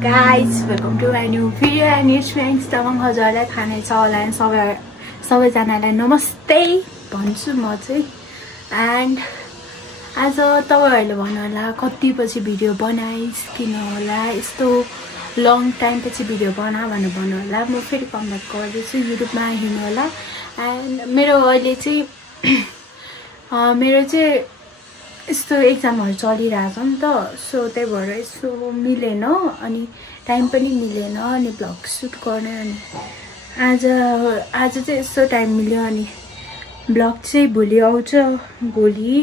guys, welcome to my new video and it's friends तमङ हजुरलाई थाहा छ होला सबैजनालाई नमस्ते भन्छु म चाहिँ and आज तपाईहरुले भन्नु होला कति पछि भिडियो बनाइस् किन होला यस्तो लङ टाइम पछि भिडियो बना भनेर भन्नु होला म फेरि कमब्याक गर्दैछु युट्युबमा हिँड्नु होला and मेरो अहिले चाहिँ यस्तो एक्जामहरु चलिरहेछ नि त सो त्यही भएर यसो मिलेन अनि टाइम पनि मिलेन अनि ब्लग सुट गर्ने अनि आज चाहिँ यस्तो टाइम मिल्यो अनि ब्लग चाहिँ भोलि आउँछ भोलि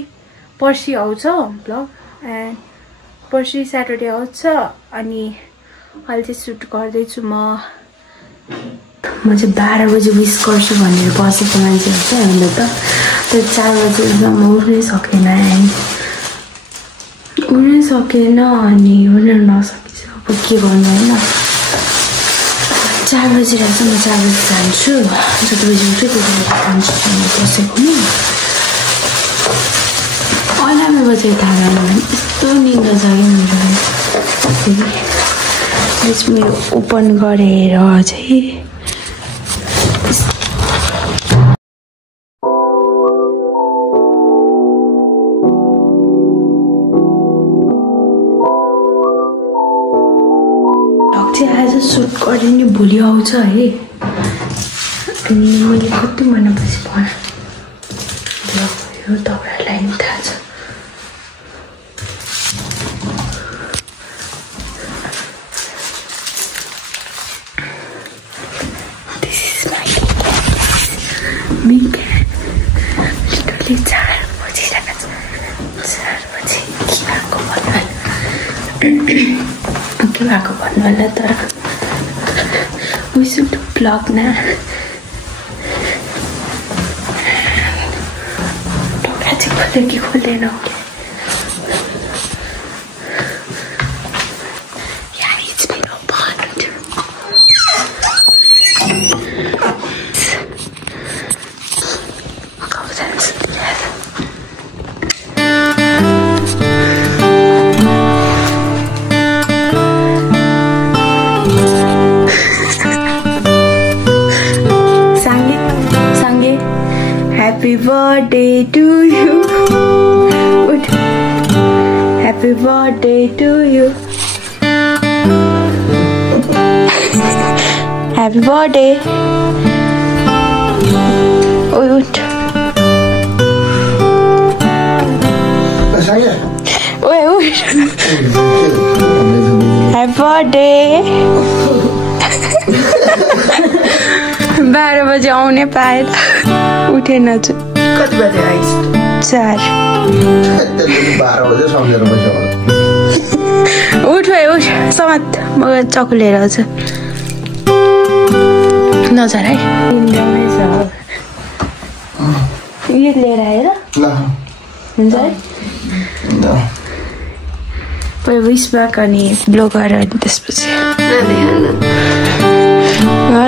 पर्सि आउँछ ब्लग एन्ड पर्सि स्याटरडे आउँछ अनि अहिले चाहिँ सुट गर्दै छु म चाहिँ 12 बजे विश गर्छु भनेर बसेको मान्छे हो चाहिँ हामीले त 4 बजे एकदम उठ्नै सकेन अनि हुन नसकेछ अब के गर्नु हैन 4 बजे राति म 4 बजे जान्छु जति बजे उठ्छु त्यति बजे जान्छु अनि बसेको नि अलार्म बजे थाहा भएन यस्तो निद्रा जाग्यो मेरो ओपन गरेर चाहिँ आज सुट गर्ने भोलि आउँछ है अनि मैले कति महिनापछि भने यो तपाईहरुलाई नि थाहा छ This is my big literally 4 बजे के भएको भन्नु होला तर we should vlog na ढोका चाहिँ खोल्यो कि खोल्दैन it's been opened Happy birthday to you. Happy birthday to you. Happy birthday. Wait. Happy birthday. 12 बजे आउने पाए उठेन चाहिँ कति बजे आइस 4 12 बजे सम्झेर बस्यो उठ समात म चक्कु लिएर आउँछु नजर है इन्डमै छ यो लिएर आएर ल हुन्छ है पहिला विश ब्याक अनि ब्लगर अनि त्यसपछि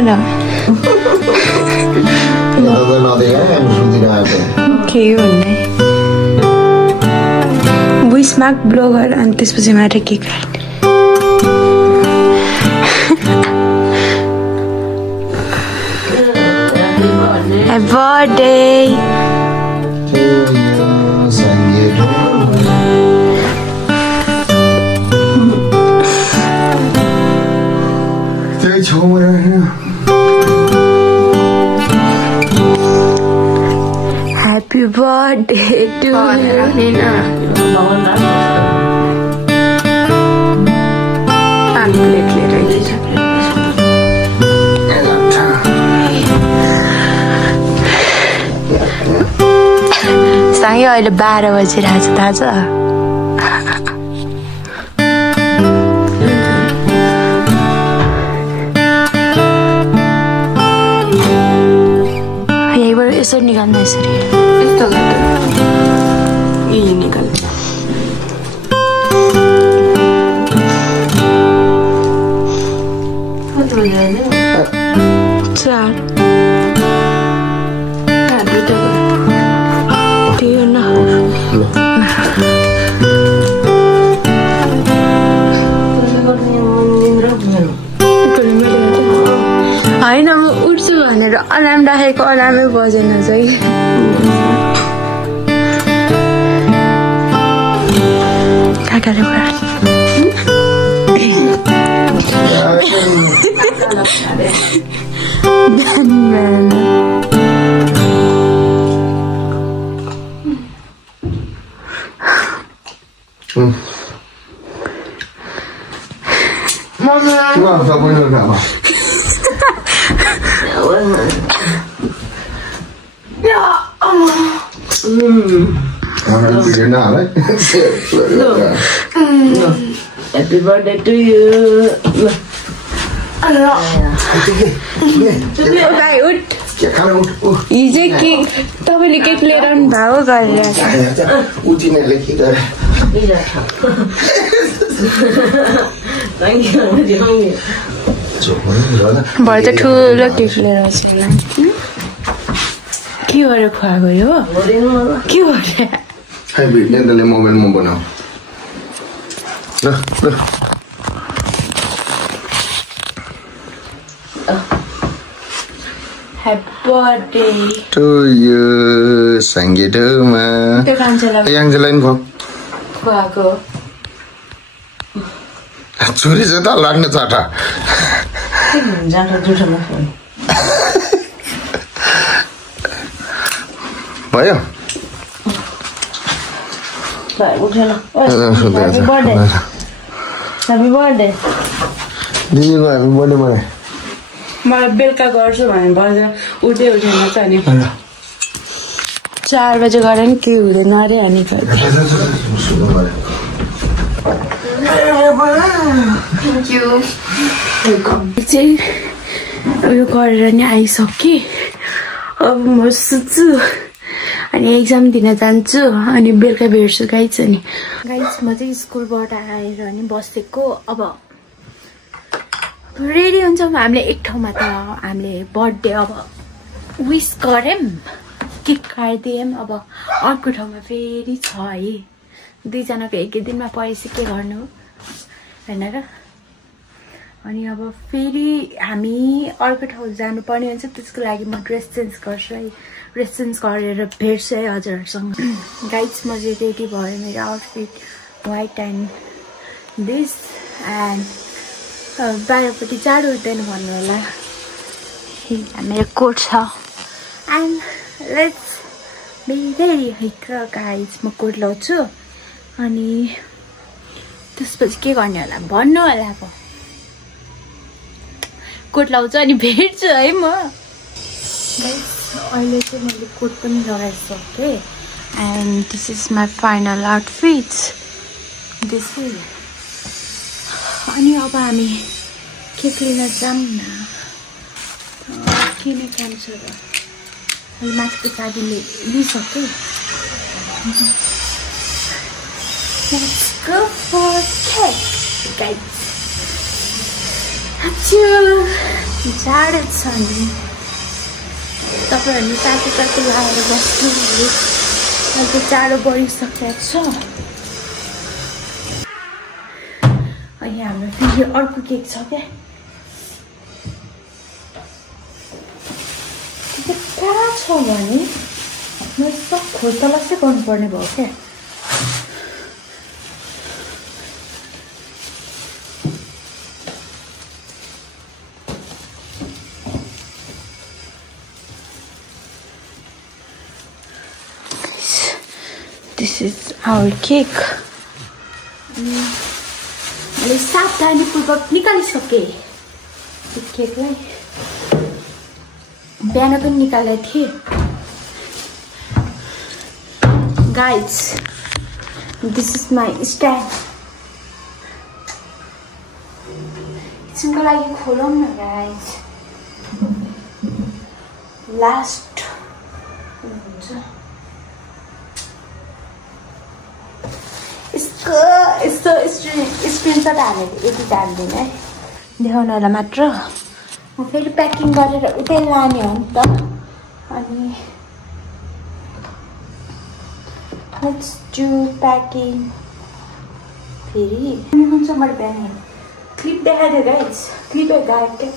न के भन्ने विश मार्क ब्लगर अनि त्यसपछि मात्र के काट्ने Happy birthday Happy birthday to सँगै अहिले 12 बजिरहेछ थाहा छ यहीबाट यसरी निकाल्नु यसरी यस्तो गर्दा यही निकाल्नु कति बजे आयो 4 त्यो न अलार्म राखेको अलार्मै बजेन चाहिँ काकाले Happy birthday to you. भाइ उठ हिजो केक तपाईँले केक लिएर आउनु भयो गरेर भरे त ठुलो केक लिएर आउँछ के गरेर खुवाएको हो के गरेर मोबाइलमा बनाऊ Happy birthday to you, Sanggiduma. Itu Angela. Angela info. खुवाएको छुरी चाहिँ त लाग्ने चाटा भयो Happy birthday. दिदीको ह्याप्पी बर्थडे भयो मलाई बेलुका गर्छु भने बजा उठ्दै उठेन छ नि 4 बजे गरे नि के हुँदैन अरे अनि चाहिँ उयो गरेर नि आइसकेँ अब म सुत्छु अनि एक्जाम दिन जान्छु अनि बेलुका भेट्छु गाइस अनि गाइस म चाहिँ स्कुलबाट आएर अनि बसेको अब रेडी हुन्छौँ हामीले एक ठाउँमा त हामीले बर्थडे अब विश गऱ्यौँ केक काटिदियौँ अब अर्को ठाउँमा फेरि छ है दुईजनाको एकै दिनमा परेपछि के गर्नु होइन र अनि अब फेरि हामी अर्को ठाउँ जानुपर्ने हुन्छ त्यसको लागि म ड्रेस चेन्ज गर्छु है ड्रेस चेन्ज गरेर भेट्छु है हजुरहरूसँग गाइस म चाहिँ रेडी भयो मेरो outfit white and this and बाहिरपट्टि जाडो हुँदैन भन्नु होला मेरो कोट छ एन्ड लेट्स बी रेडी है गाइस म कोट लाउँछु अनि त्यसपछि के गर्ने होला भन्नु होला अब कोट लाउँछु अनि भेट्छु है म गाइस अहिले चाहिँ मैले कोट पनि लगाइसकेँ and this is my final outfit this is अनि अब हामी केक लिन जाऊँ न किन क्यान्सर अहिले माथिको चाबीले लिइसकेँ Let's go for cake, guys. जाडो छ नि तपाईँहरूले तातो तातो लगाएर बस्नु अहिले जाडो बढिसकेको छ अनि हाम्रो फेरि अर्को केक छ क्या कहाँ छ भने मैले सब खोजतलासै गर्नुपर्ने भयो क्या This is our cake. मैले सावधानीपूर्वक निकालिसकेँ त्यो केकलाई बिहान पनि निकालेको थिएँ guys this is my stand एकछिनको लागि खोलौँ न गाइज लास्ट हुन्छ यस्तो स्क्रिनसट हालेर यति जान्दैन है देखाउन होला मात्र म फेरि प्याकिङ गरेर उतै लाने हो नि त अनि लेट्स डु प्याकिङ फेरि हुन्छ मैले बिहान क्लिप देखाइदियो गाइज क्लिपै गायब क्या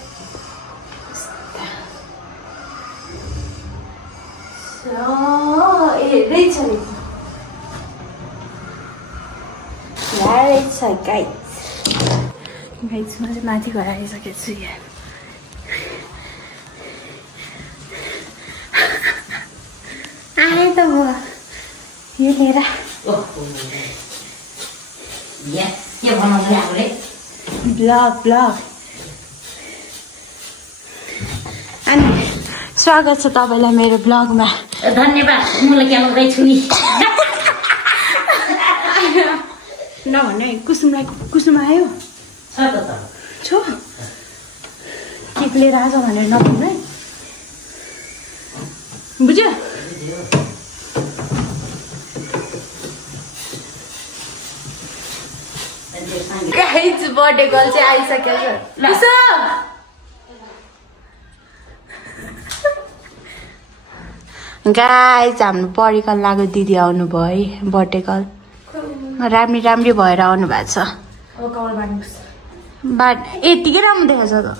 रहेछ गाइस गाइस म चाहिँ माथि गएर आइसकेको छु यहाँ आएँ त म यो लिएर ब्लग अनि स्वागत छ तपाईलाई मेरो ब्लगमा धन्यवाद मलाई के लाउँदैछु नि नभन्ने कुसुमलाई कुसुम आयो छ त छ केक लिएर आज भनेर नभन्नु है बुझ्यो गाइस बर्थडे गर्ल चाहिँ आइसकेको छ कुसुम गाइस हाम्रो परिकल लाग्यो दिदी आउनु भयो है बर्थडे गर्ल राम्री भएर आउनु भएको छ बाट यतिकै राम्रो देखेछ त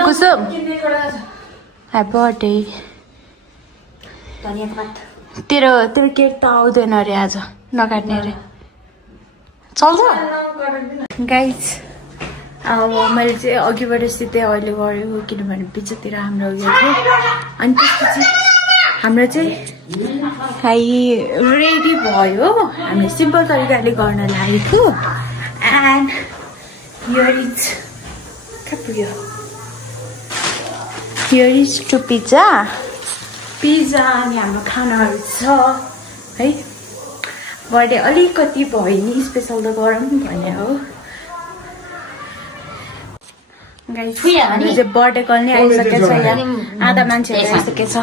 कुसुम ह्याप्पी बर्थडे तेरो केक त आउँदैन अरे आज नकाट्ने अरे चल्छ गाइस अब मैले चाहिँ अघिबाट सिधै अहिले गरेको किनभने पिछेतिर हाम्रो उयो थियो अनि त्यसपछि हाम्रो चाहिँ रेडी भयो हामीले सिम्पल तरिकाले गर्न लागेको एन्ड हियर इज कहाँ पुग्यो हियर इज टु पिज्जा अनि हाम्रो खानाहरू छ है बर्थडे अलिकति भयो नि स्पेसल त गरौँ भने हो बर्थडे गर्ल नै आइसकेको छ यहाँ आधा मान्छेहरू आइसकेको छ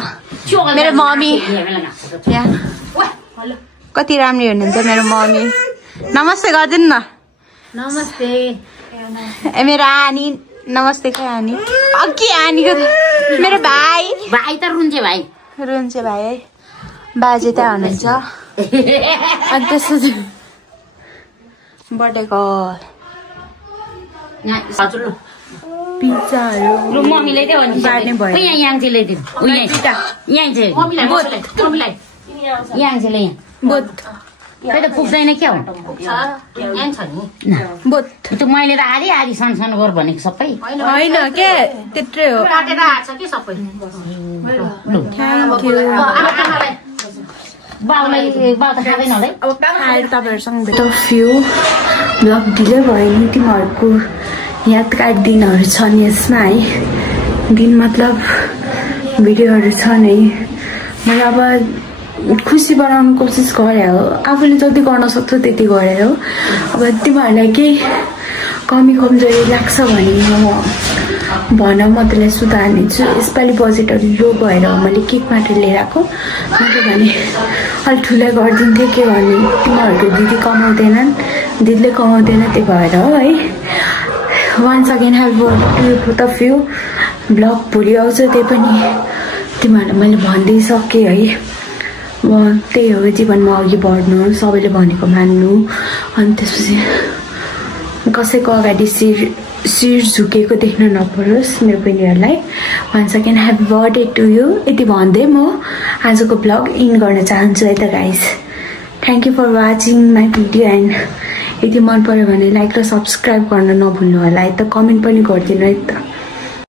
मेरो मम्मी यहाँ कति राम्री हुनुहुन्छ मेरो मम्मी नमस्ते गरिदिनु न नमस्ते मेरो आनी नमस्ते खै आनी अघि आनीको मेरो भाइ त रुन्छ भाइ है बाजे त्यहाँ हुनुहुन्छ अनि त्यसपछि बर्थडे गर्ल पिज्जाहरू मम्मीले बार्ने भयो याङजीले दिनु याङजीले त पुग्दैन क्या बोट मैले त आधी सन गर भनेको सबै होइन के त्यत्रै हो तपाईँहरूसँग भेट फ्यु ब्लग ढिलै भयो नि तिमीहरूको यादगार दिनहरू छन् यसमा है दिन मतलब भिडियोहरू छन् है मैले अब खुसी बनाउनु कोसिस गरेँ हो आफूले जति गर्न सक्छ त्यति गरेँ हो अब तिमीहरूलाई केही कमी कमजोरी लाग्छ भने म भन म त्यसलाई सुधार्नेछु यसपालि बजेटहरू लो भएर मैले केक मात्र लिएर आएको नत्र भने अलिक ठुलै गरिदिन्थेँ के गर्ने तिमीहरूको दिदी कमाउँदैनन् दिदीले कमाउँदैन त्यही भएर हो है once again help the few blog भोलि आउँछ त्यही पनि तिमीहरूलाई मैले भनिदिइसकेँ है म त्यही हो जीवनमा अघि बढ्नु सबैले भनेको मान्नु अनि त्यसपछि कसैको अगाडि शिर झुकेको देख्न नपरोस् मेरो बहिनीहरूलाई once again happy birthday to you यति भन्दै म आजको ब्लग इन गर्न चाहन्छु है त guys thank you for watching my video and यदि मन पर्यो भने लाइक र सब्सक्राइब गर्न नभुल्नु होला है त कमेन्ट पनि गरिदिनु है त